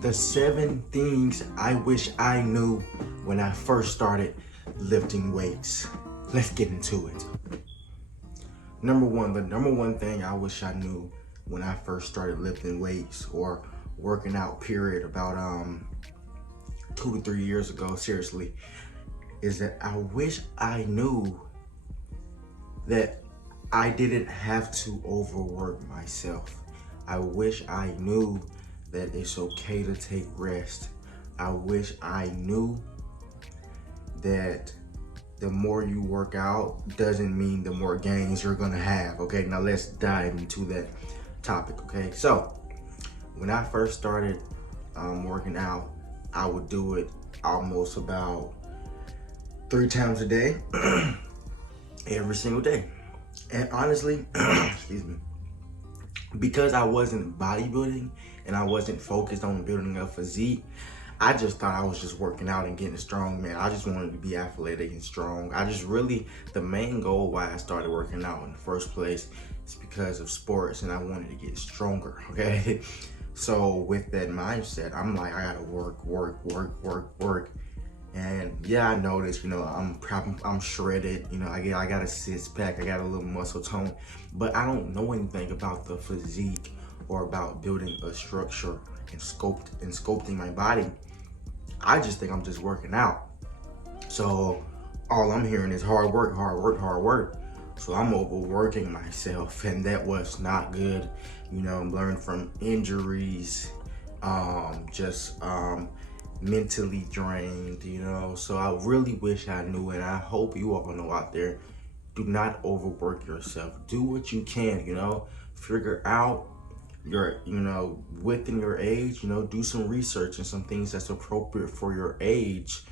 The 7 things I wish I knew when I first started lifting weights. Let's get into it. Number one, the number one thing I wish I knew when I first started lifting weights or working out, period, about 2 to 3 years ago, seriously, is that I wish I knew that I didn't have to overwork myself. I wish I knew that it's okay to take rest. I wish I knew that the more you work out doesn't mean the more gains you're gonna have. Okay, now let's dive into that topic. Okay, so when I first started working out, I would do it almost about 3 times a day, every single day. And honestly, excuse me, because I wasn't bodybuilding and I wasn't focused on building a physique, I just thought I was just working out and getting strong, man. I just wanted to be athletic and strong. The main goal why I started working out in the first place is because of sports and I wanted to get stronger, okay? So with that mindset, I'm like, I gotta work. And yeah, I noticed, I'm shredded, I got a six pack, I got a little muscle tone, but I don't know anything about the physique or about building a structure and sculpting my body. I just think I'm just working out. So all I'm hearing is hard work. So I'm overworking myself, and that was not good. I'm learning from injuries, mentally drained, So I really wish I knew, and I hope you all know out there, do not overwork yourself. Do what you can, figure out your, within your age, do some research and some things that's appropriate for your age,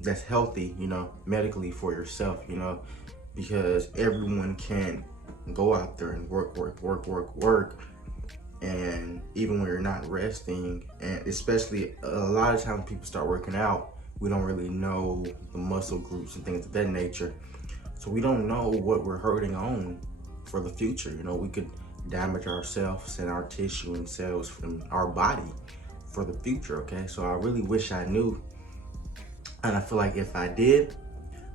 that's healthy, medically for yourself, because everyone can go out there and work. And even when you're not resting, and especially a lot of times people start working out, we don't really know the muscle groups and things of that nature. So we don't know what we're hurting on for the future. We could damage ourselves and our tissue and cells from our body for the future, okay? So I really wish I knew. And I feel like if I did,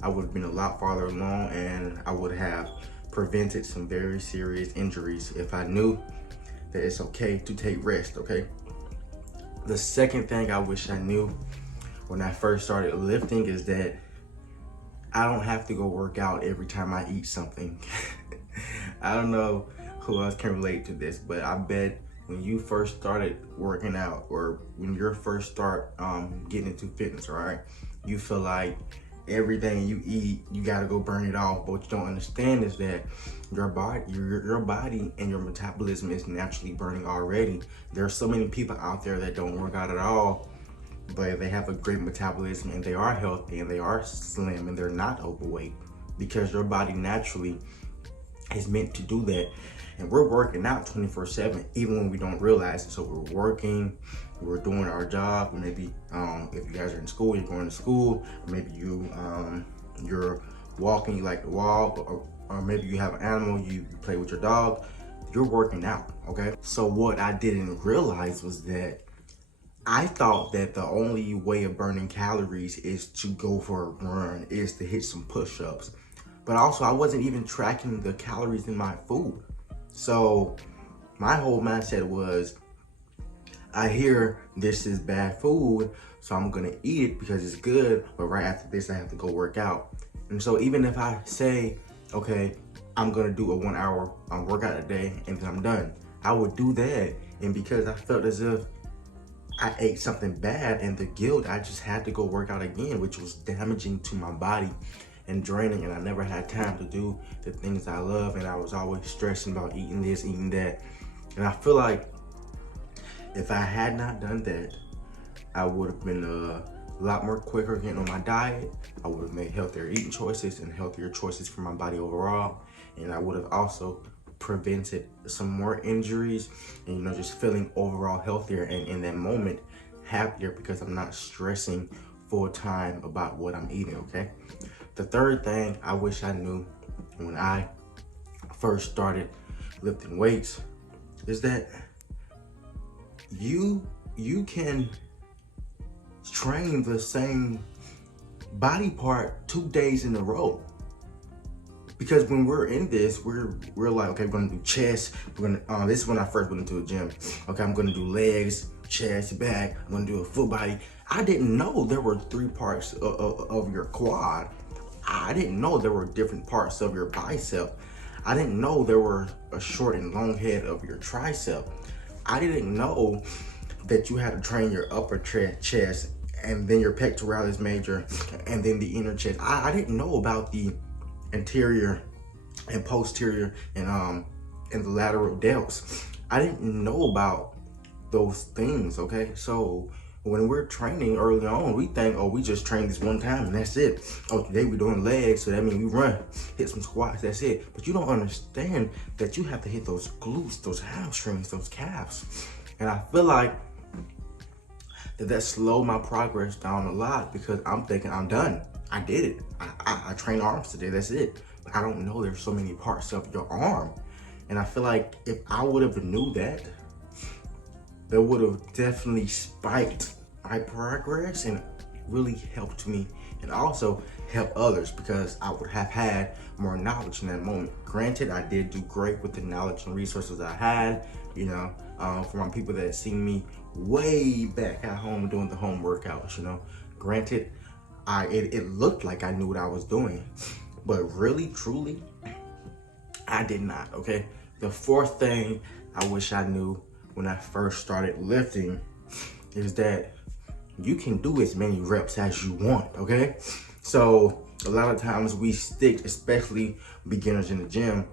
I would have been a lot farther along and I would have prevented some very serious injuries if I knew that it's okay to take rest, okay? The second thing I wish I knew when I first started lifting is that I don't have to go work out every time I eat something. I don't know who else can relate to this, but I bet when you first started working out or when you first start getting into fitness, all right, you feel like everything you eat, you gotta go burn it off. But what you don't understand is that your body and your metabolism is naturally burning already. There are so many people out there that don't work out at all, but they have a great metabolism and they are healthy and they are slim and they're not overweight because your body naturally is meant to do that. And we're working out 24/7, even when we don't realize it. So we're working, we're doing our job. Maybe if you guys are in school, you're going to school. Or maybe you're walking, you like to walk, or maybe you have an animal, you play with your dog. You're working out, okay? So what I didn't realize was that I thought that the only way of burning calories is to go for a run, is to hit some push-ups. But also I wasn't even tracking the calories in my food. So my whole mindset was, I hear this is bad food, so I'm gonna eat it because it's good, but right after this I have to go work out. And so even if I say, okay, I'm gonna do a 1 hour workout a day and then I'm done, I would do that. And because I felt as if I ate something bad and the guilt, I just had to go work out again, which was damaging to my body and draining, and I never had time to do the things I love, and I was always stressing about eating this, eating that. And I feel like if I had not done that, I would have been a lot more quicker getting on my diet. I would have made healthier eating choices and healthier choices for my body overall. And I would have also prevented some more injuries and, just feeling overall healthier and in that moment happier because I'm not stressing full time about what I'm eating, okay? The third thing I wish I knew when I first started lifting weights is that you you can train the same body part 2 days in a row. Because when we're in this, we're like, okay, we're gonna do chest. We're gonna this is when I first went into a gym. Okay, I'm gonna do legs, chest, back. I'm gonna do a full body. I didn't know there were 3 parts of your quad. I didn't know there were different parts of your bicep. I didn't know there were a short and long head of your tricep. I didn't know that you had to train your upper chest and then your pectoralis major and then the inner chest. I didn't know about the anterior and posterior and the lateral delts. I didn't know about those things, okay? So when we're training early on, we think, oh, we just train this one time and that's it. Oh, today we're doing legs, so that means we run, hit some squats, that's it. But you don't understand that you have to hit those glutes, those hamstrings, those calves. And I feel like that slowed my progress down a lot because I'm thinking I'm done. I did it. I trained arms today, that's it. But I don't know there's so many parts of your arm. And I feel like if I would have knew that would have definitely spiked my progress and really helped me and also help others because I would have had more knowledge in that moment. Granted, I did do great with the knowledge and resources I had, you know, for my people that seen me way back at home doing the home workouts, you know. Granted, it looked like I knew what I was doing, but really, truly, I did not, okay? The fourth thing I wish I knew when I first started lifting is that you can do as many reps as you want, okay? So a lot of times we stick, especially beginners in the gym,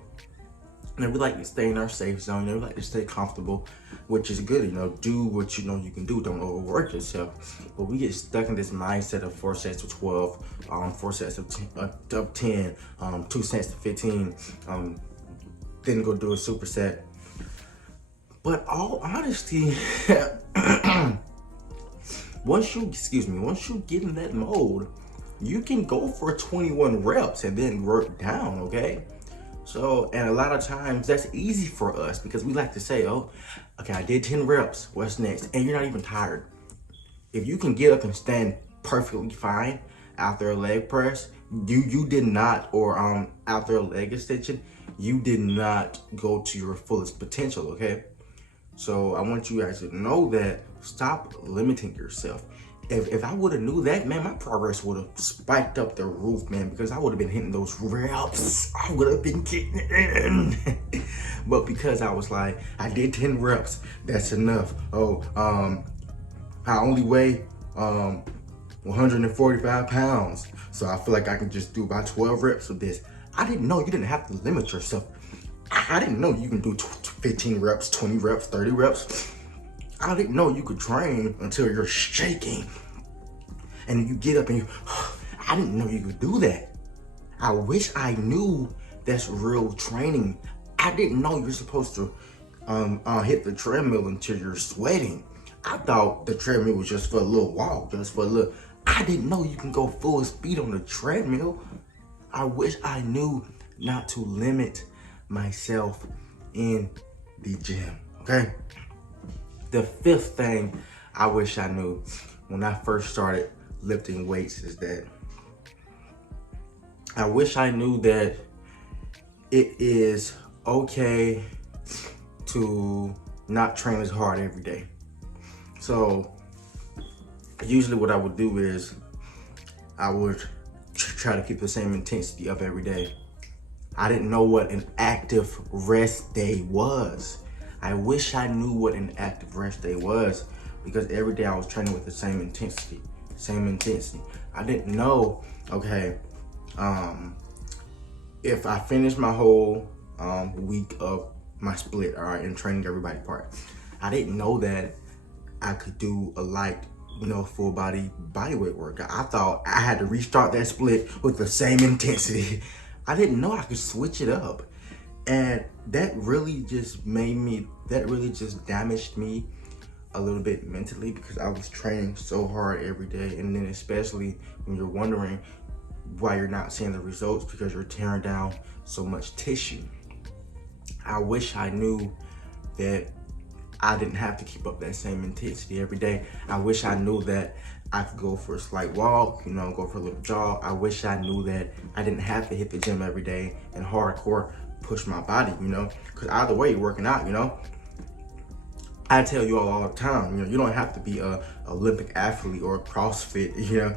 and we like to stay in our safe zone, we like to stay comfortable, which is good, you know, do what you know you can do, don't overwork yourself. But we get stuck in this mindset of 4 sets of 12, 4 sets of 10, 2 sets to 15, then go do a superset. But all honesty, once you get in that mode, you can go for 21 reps and then work down, okay? So, and a lot of times that's easy for us because we like to say, oh, okay, I did 10 reps, what's next? And you're not even tired. If you can get up and stand perfectly fine after a leg press, you did not, or after a leg extension, you did not go to your fullest potential, okay? So I want you guys to know that stop limiting yourself. If I would have knew that, man, my progress would have spiked up the roof, man, because I would have been hitting those reps. I would have been getting it in. But because I was like, I did 10 reps, that's enough. Oh, I only weigh 145 pounds. So I feel like I can just do about 12 reps of this. I didn't know you didn't have to limit yourself. I didn't know you can do 15 reps, 20 reps, 30 reps. I didn't know you could train until you're shaking. And you get up and you, I didn't know you could do that. I wish I knew that's real training. I didn't know you're supposed to hit the treadmill until you're sweating. I thought the treadmill was just for a little walk, just for a little. I didn't know you can go full speed on the treadmill. I wish I knew not to limit myself in the gym, okay? The fifth thing I wish I knew when I first started lifting weights is that I wish I knew that it is okay to not train as hard every day. So usually what I would do is I would try to keep the same intensity up every day. I didn't know what an active rest day was. I wish I knew what an active rest day was because every day I was training with the same intensity. I didn't know, okay, if I finished my whole week of my split, all right, and training every body part, I didn't know that I could do a light, full body bodyweight workout. I thought I had to restart that split with the same intensity. I didn't know I could switch it up. And that really just damaged me a little bit mentally because I was training so hard every day. And then especially when you're wondering why you're not seeing the results because you're tearing down so much tissue. I wish I knew that I didn't have to keep up that same intensity every day. I wish I knew that I could go for a slight walk, you know, go for a little jog. I wish I knew that I didn't have to hit the gym every day and hardcore push my body, you know, because either way, you're working out, you know. I tell you all the time, you know, you don't have to be a Olympic athlete or a CrossFit, you know,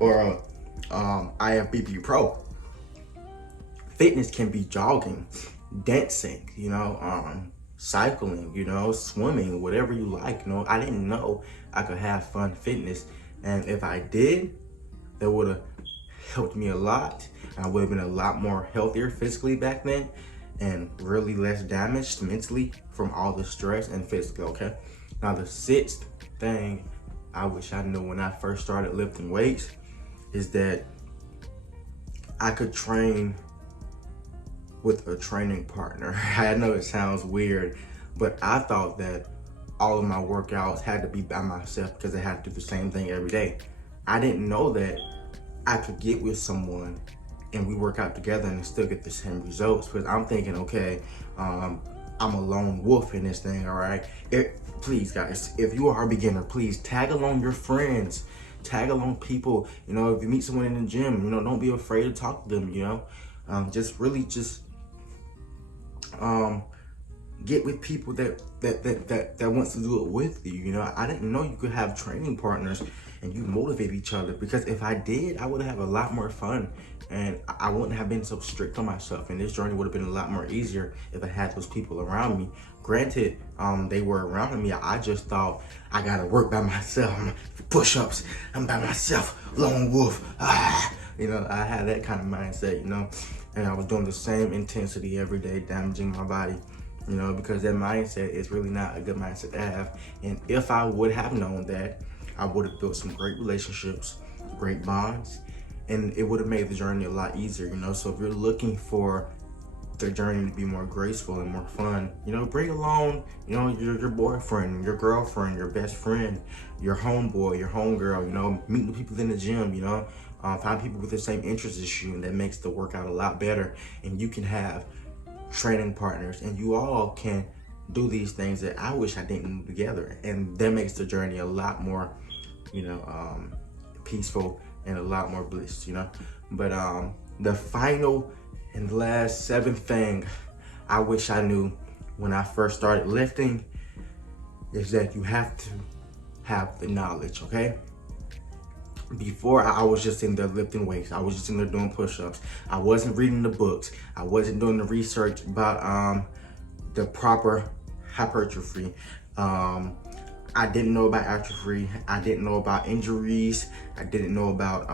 or a IFBB pro. Fitness can be jogging, dancing, you know, cycling, you know, swimming, whatever you like, you know. I didn't know I could have fun fitness. And if I did, that would have helped me a lot. I would have been a lot more healthier physically back then and really less damaged mentally from all the stress and physically, okay? Now the sixth thing I wish I knew when I first started lifting weights is that I could train with a training partner. I know it sounds weird, but I thought that all of my workouts had to be by myself because I had to do the same thing every day. I didn't know that I could get with someone and we work out together and still get the same results. Because I'm thinking, okay, I'm a lone wolf in this thing, all right? Please, guys, if you are a beginner, please tag along your friends. Tag along people. You know, if you meet someone in the gym, you know, don't be afraid to talk to them, you know? Just really get with people that wants to do it with you. You know, I didn't know you could have training partners and you motivate each other, because if I did, I would have a lot more fun and I wouldn't have been so strict on myself, and this journey would have been a lot more easier if I had those people around me. Granted, they were around me. I just thought I gotta work by myself. Push-ups, I'm by myself, lone wolf. You know, I had that kind of mindset, you know, and I was doing the same intensity every day, damaging my body, you know, because that mindset is really not a good mindset to have. And if I would have known that, I would have built some great relationships, great bonds, and it would have made the journey a lot easier, you know. So if you're looking for the journey to be more graceful and more fun, you know, bring along, you know, your boyfriend, your girlfriend, your best friend, your homeboy, your homegirl, you know, meet the people in the gym, you know, find people with the same interests as you, and that makes the workout a lot better. And you can have training partners and you all can do these things that I wish I didn't do together, and that makes the journey a lot more, you know, peaceful and a lot more bliss, you know. But the final and last seventh thing I wish I knew when I first started lifting is that you have to have the knowledge, okay? Before, I was just in there lifting weights. I was just in there doing push-ups. I wasn't reading the books. I wasn't doing the research about the proper hypertrophy. I didn't know about atrophy. I didn't know about injuries. I didn't know about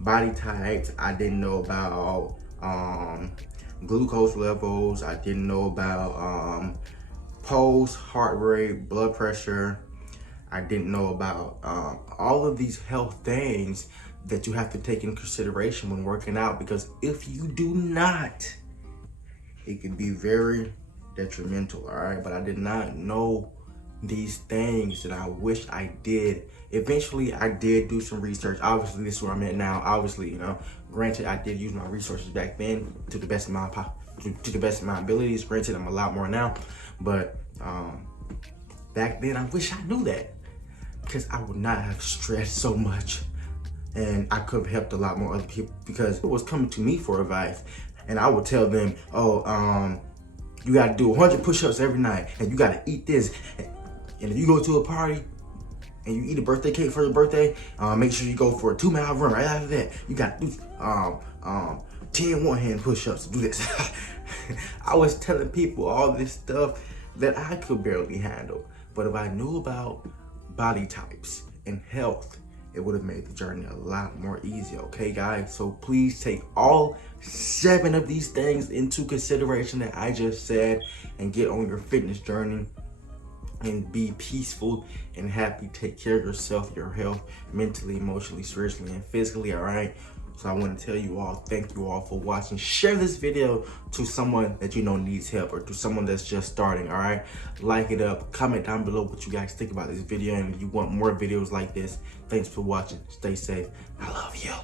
body types. I didn't know about glucose levels. I didn't know about pulse, heart rate, blood pressure. I didn't know about all of these health things that you have to take in consideration when working out, because if you do not, it can be very detrimental, all right? But I did not know these things that I wish I did. Eventually, I did do some research. Obviously, this is where I'm at now. Obviously, you know, granted, I did use my resources back then to the best of my abilities. Granted, I'm a lot more now, but back then, I wish I knew that, because I would not have stressed so much, and I could have helped a lot more other people, because it was coming to me for advice, and I would tell them, oh, you got to do 100 push-ups every night, and you got to eat this, and if you go to a party and you eat a birthday cake for your birthday, make sure you go for a 2-mile run right after that. You got to do 10 one-hand push-ups to do this. I was telling people all this stuff that I could barely handle, but if I knew about body types and health, it would have made the journey a lot more easy, okay, guys? So please take all 7 of these things into consideration that I just said and get on your fitness journey and be peaceful and happy. Take care of yourself, your health, mentally, emotionally, spiritually, and physically, all right? So I want to tell you all, thank you all for watching. Share this video to someone that you know needs help, or to someone that's just starting, all right? Like it up, comment down below what you guys think about this video, and if you want more videos like this. Thanks for watching. Stay safe. I love you.